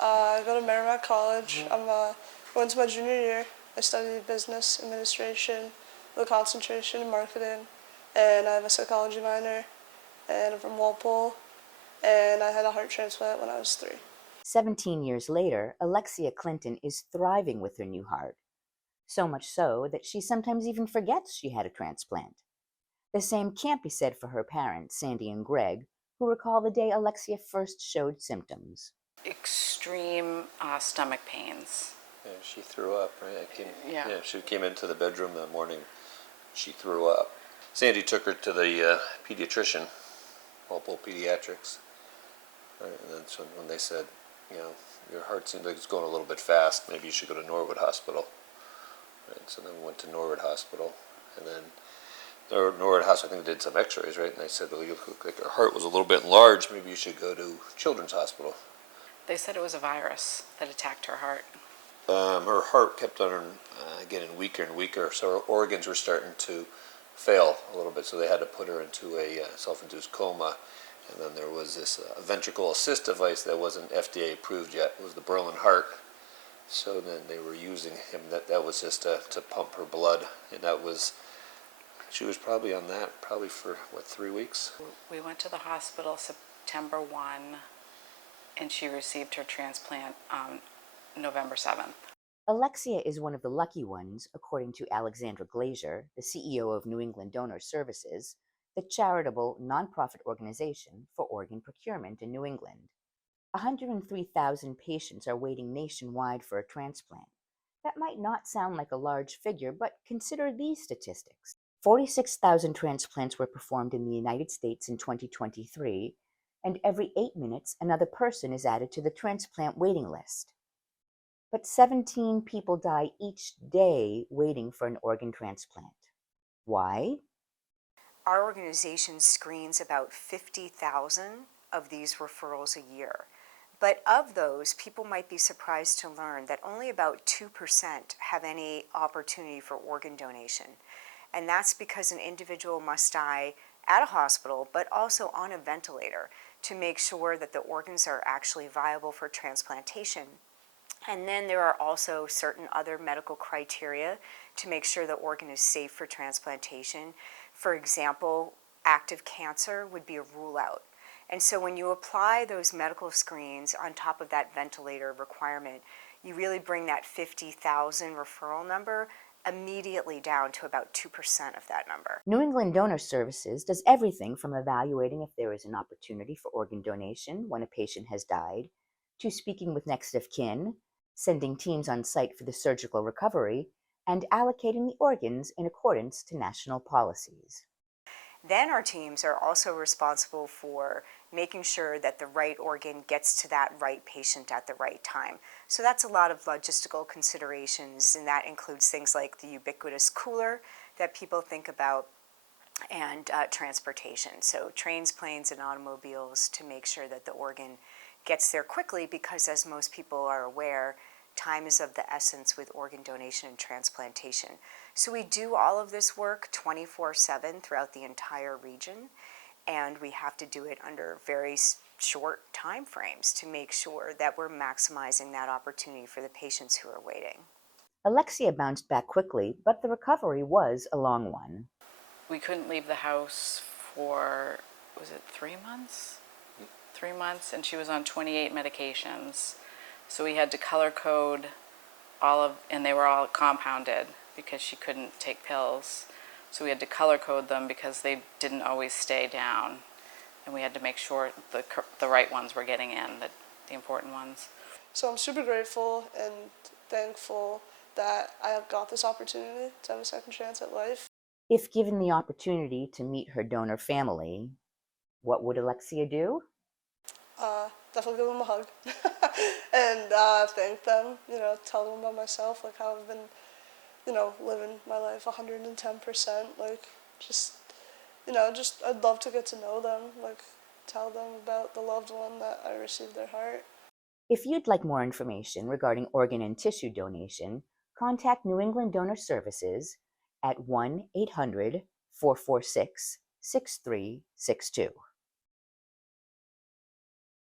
I go to Merrimack College. I'm going to my junior year. I study business administration with a concentration in marketing, and I have a psychology minor, and I'm from Walpole, and I had a heart transplant when I was 3. 17 years later, Alexia Clinton is thriving with her new heart. So much so that she sometimes even forgets she had a transplant. The same can't be said for her parents, Sandy and Greg, who recall the day Alexia first showed symptoms. Extreme stomach pains. Yeah, she threw up, right? Yeah. She came into the bedroom that morning. She threw up. Sandy took her to the pediatrician, Walpole Pediatrics. Right? And then so when they said, your heart seems like it's going a little bit fast, maybe you should go to Norwood Hospital. Right? So then we went to Norwood Hospital, and then Norwood Hospital, I think, did some x-rays, right? And they said, well, you look like your heart was a little bit enlarged, maybe you should go to Children's Hospital. They said it was a virus that attacked her heart. Her heart kept on getting weaker and weaker, so her organs were starting to fail a little bit, so they had to put her into a self-induced coma. And then there was this ventricle assist device that wasn't FDA approved yet. It was the Berlin heart. So then they were using him. That was just to pump her blood, and she was probably on that for 3 weeks. We went to the hospital September 1, and she received her transplant November 7th. Alexia is one of the lucky ones, according to Alexandra Glazier, the CEO of New England Donor Services, the charitable nonprofit organization for organ procurement in New England. 103,000 patients are waiting nationwide for a transplant. That might not sound like a large figure, but consider these statistics. 46,000 transplants were performed in the United States in 2023, and every 8 minutes another person is added to the transplant waiting list. But 17 people die each day waiting for an organ transplant. Why? Our organization screens about 50,000 of these referrals a year. But of those, people might be surprised to learn that only about 2% have any opportunity for organ donation. And that's because an individual must die at a hospital, but also on a ventilator, to make sure that the organs are actually viable for transplantation. And then there are also certain other medical criteria to make sure the organ is safe for transplantation. For example, active cancer would be a rule out. And so when you apply those medical screens on top of that ventilator requirement, you really bring that 50,000 referral number immediately down to about 2% of that number. New England Donor Services does everything from evaluating if there is an opportunity for organ donation when a patient has died, to speaking with next of kin, sending teams on site for the surgical recovery, and allocating the organs in accordance to national policies. Then our teams are also responsible for making sure that the right organ gets to that right patient at the right time. So that's a lot of logistical considerations, and that includes things like the ubiquitous cooler that people think about, and transportation. So trains, planes, and automobiles to make sure that the organ gets there quickly, because as most people are aware, time is of the essence with organ donation and transplantation. So we do all of this work 24/7 throughout the entire region, and we have to do it under very short time frames to make sure that we're maximizing that opportunity for the patients who are waiting. Alexia bounced back quickly, but the recovery was a long one. We couldn't leave the house for, was it 3 months? 3 months, and she was on 28 medications. So we had to color code and they were all compounded because she couldn't take pills. So we had to color code them because they didn't always stay down. And we had to make sure the right ones were getting in, the important ones. So I'm super grateful and thankful that I have got this opportunity to have a second chance at life. If given the opportunity to meet her donor family, what would Alexia do? Definitely give them a hug and thank them, tell them about myself, like how I've been, living my life 110%, like just I'd love to get to know them, like tell them about the loved one that I received their heart. If you'd like more information regarding organ and tissue donation, contact New England Donor Services at 1-800-446-6362.